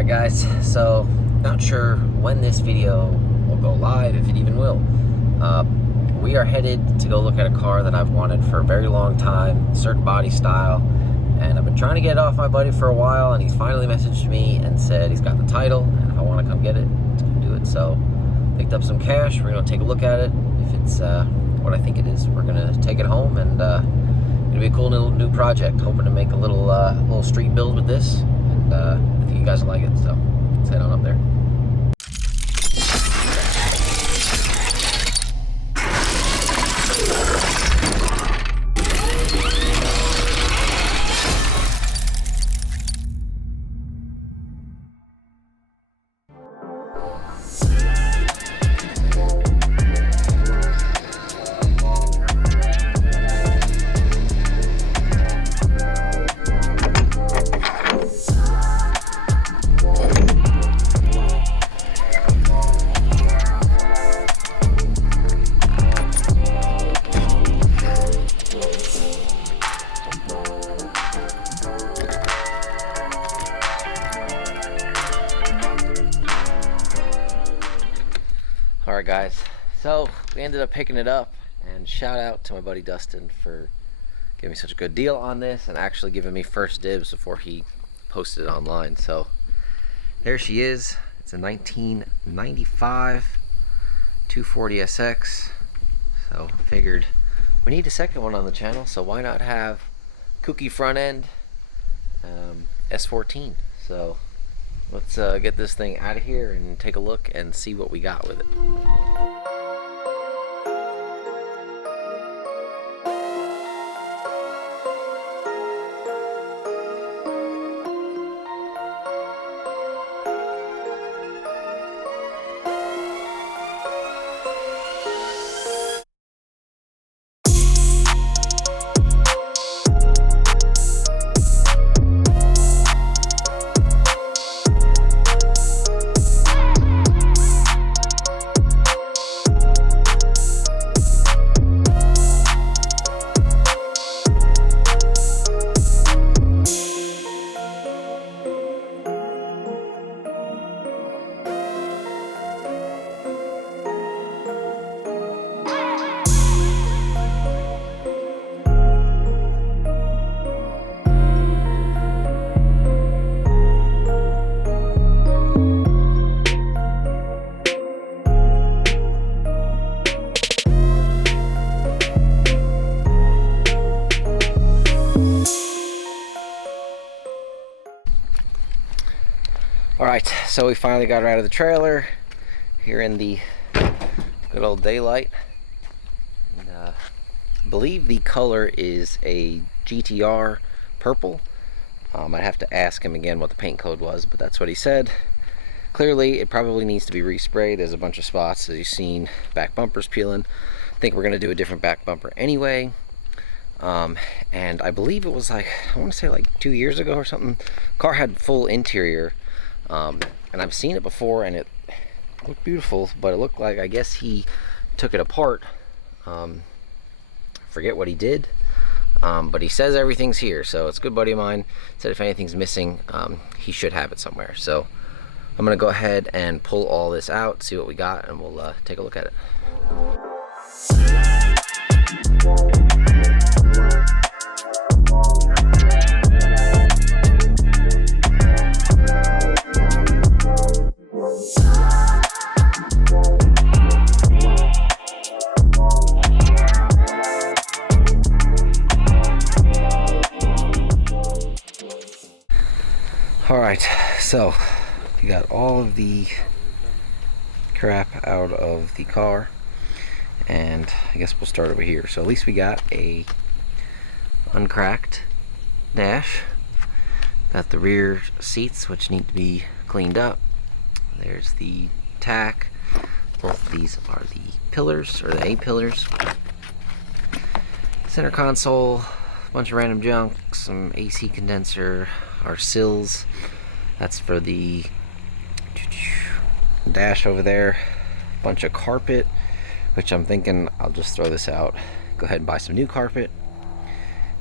Alright guys, so not sure when this video will go live, if it even will. We are headed to go look at a car that I've wanted for a very long time, certain body style, and I've been trying to get it off my buddy for a while, and he's finally messaged me and said he's got the title, and if I want to come get it, to come do it. So picked up some cash, we're going to take a look at it. If it's what I think it is, we're going to take it home, and it'll be a cool new project. Hoping to make a little street build with this, and I think you guys will like it, so let's head on up there. Alright guys, so we ended up picking it up, and shout out to my buddy Dustin for giving me such a good deal on this and actually giving me first dibs before he posted it online. So there she is. It's a 1995 240SX. So figured we need a second one on the channel, so why not have Kouki front end S14. So let's get this thing out of here and take a look and see what we got with it. Alright, so we finally got her out of the trailer here in the good old daylight. And, I believe the color is a GTR purple. I'd have to ask him again what the paint code was, but that's what he said. Clearly, it probably needs to be resprayed. There's a bunch of spots, as you've seen, back bumpers peeling. I think we're going to do a different back bumper anyway. And I believe it was like, I want to say like 2 years ago or something, car had full interior. And I've seen it before, and it looked beautiful, but it looked like, I guess he took it apart. Forget what he did, but he says everything's here, so it's a good buddy of mine. Said if anything's missing, he should have it somewhere. So I'm gonna go ahead and pull all this out, see what we got, and we'll take a look at it. Alright, so we got all of the crap out of the car, and I guess we'll start over here. So at least we got a uncracked dash. Got the rear seats, which need to be cleaned up. There's the tack. Both of these are the pillars, or the A-pillars. Center console, a bunch of random junk, some AC condenser, our sills. That's for the dash over there. Bunch of carpet, which I'm thinking I'll just throw this out, go ahead and buy some new carpet.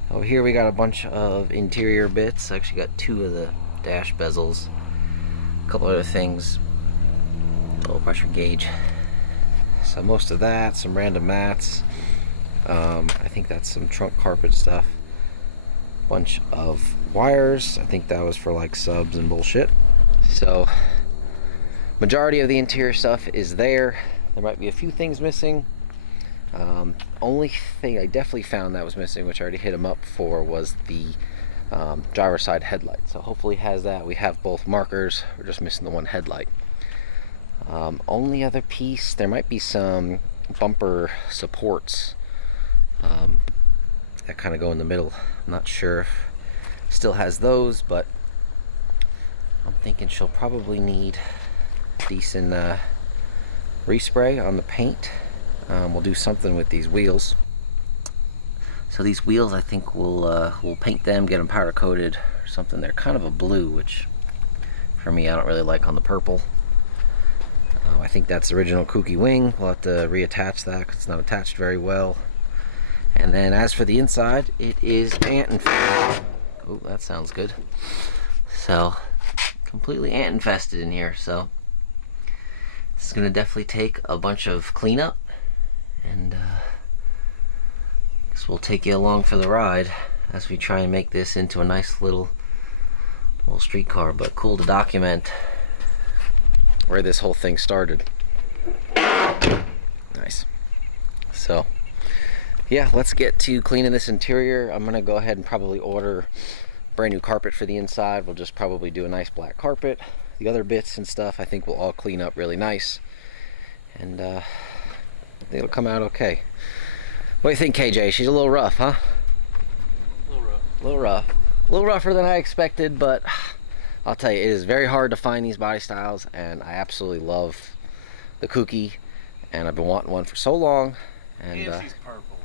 Over here we got a bunch of interior bits. I actually got two of the dash bezels. A couple other things. Low pressure gauge. So most of that, some random mats. I think that's some trunk carpet stuff. Bunch of wires. I think that was for like subs and bullshit. So majority of the interior stuff is there. There might be a few things missing. Only thing I definitely found that was missing, which I already hit him up for, was the driver's side headlight. So hopefully he has that. We have both markers. We're just missing the one headlight. Only other piece, there might be some bumper supports that kind of go in the middle. I'm not sure if still has those, but I'm thinking she'll probably need decent respray on the paint. We'll do something with these wheels. So these wheels, I think we'll paint them, get them powder coated or something. They're kind of a blue, which for me I don't really like on the purple. I think that's the original Kouki wing. We'll have to reattach that because it's not attached very well. And then as for the inside, it is ant infested. Oh, that sounds good. So completely ant infested in here. So this is gonna definitely take a bunch of cleanup, and guess we'll take you along for the ride as we try and make this into a nice little streetcar. But cool to document where this whole thing started. Nice. So yeah, let's get to cleaning this interior. I'm gonna go ahead and probably order brand new carpet for the inside. We'll just probably do a nice black carpet. The other bits and stuff I think will all clean up really nice, and I think it'll come out okay. What do you think, KJ? She's a little rough, huh? A little rough. A little rough. A little rougher than I expected, but I'll tell you, it is very hard to find these body styles, and I absolutely love the Kouki, and I've been wanting one for so long. And she's purple.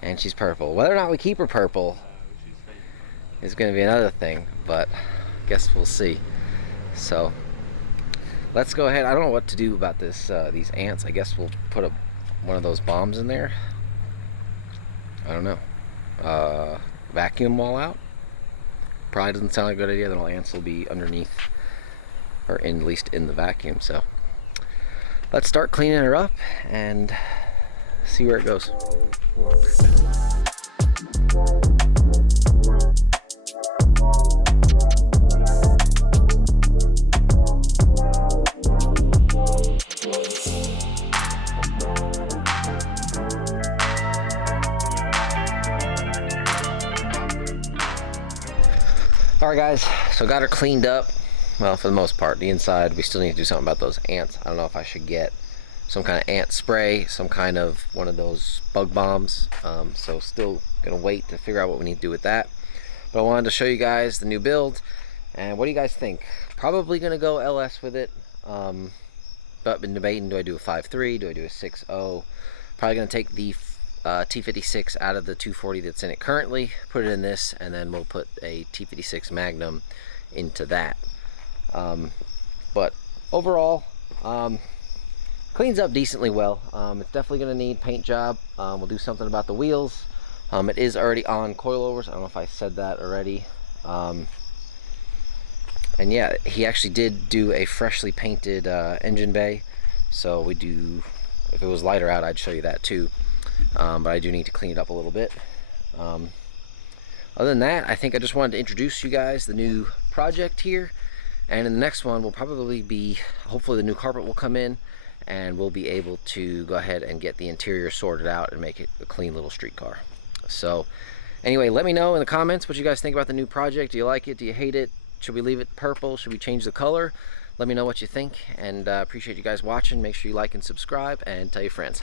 And she's purple. Whether or not we keep her purple is going to be another thing, but I guess we'll see. So let's go ahead. I don't know what to do about this these ants. I guess we'll put one of those bombs in there. I don't know. Vacuum them all out. Probably doesn't sound like a good idea. Then all ants will be underneath, or at least in the vacuum. So let's start cleaning her up and see where it goes. Alright guys, so got her cleaned up. Well, for the most part. The inside, we still need to do something about those ants. I don't know if I should get some kind of ant spray, some kind of one of those bug bombs. So still gonna wait to figure out what we need to do with that. But I wanted to show you guys the new build, and what do you guys think? Probably gonna go LS with it. But been debating, do I do a 5.3, do I do a 6.0? Probably gonna take the T56 out of the 240 that's in it currently, put it in this, and then we'll put a T56 Magnum into that. But overall, cleans up decently well. It's definitely going to need paint job. We'll do something about the wheels. It is already on coilovers. I don't know if I said that already. And yeah, he actually did do a freshly painted engine bay. So we do, if it was lighter out, I'd show you that too. But I do need to clean it up a little bit. Other than that, I think I just wanted to introduce you guys the new project here. And in the next one will probably be, hopefully the new carpet will come in, and we'll be able to go ahead and get the interior sorted out and make it a clean little street car. So anyway, let me know in the comments what you guys think about the new project. Do you like it? Do you hate it? Should we leave it purple? Should we change the color? Let me know what you think, and appreciate you guys watching. Make sure you like and subscribe and tell your friends.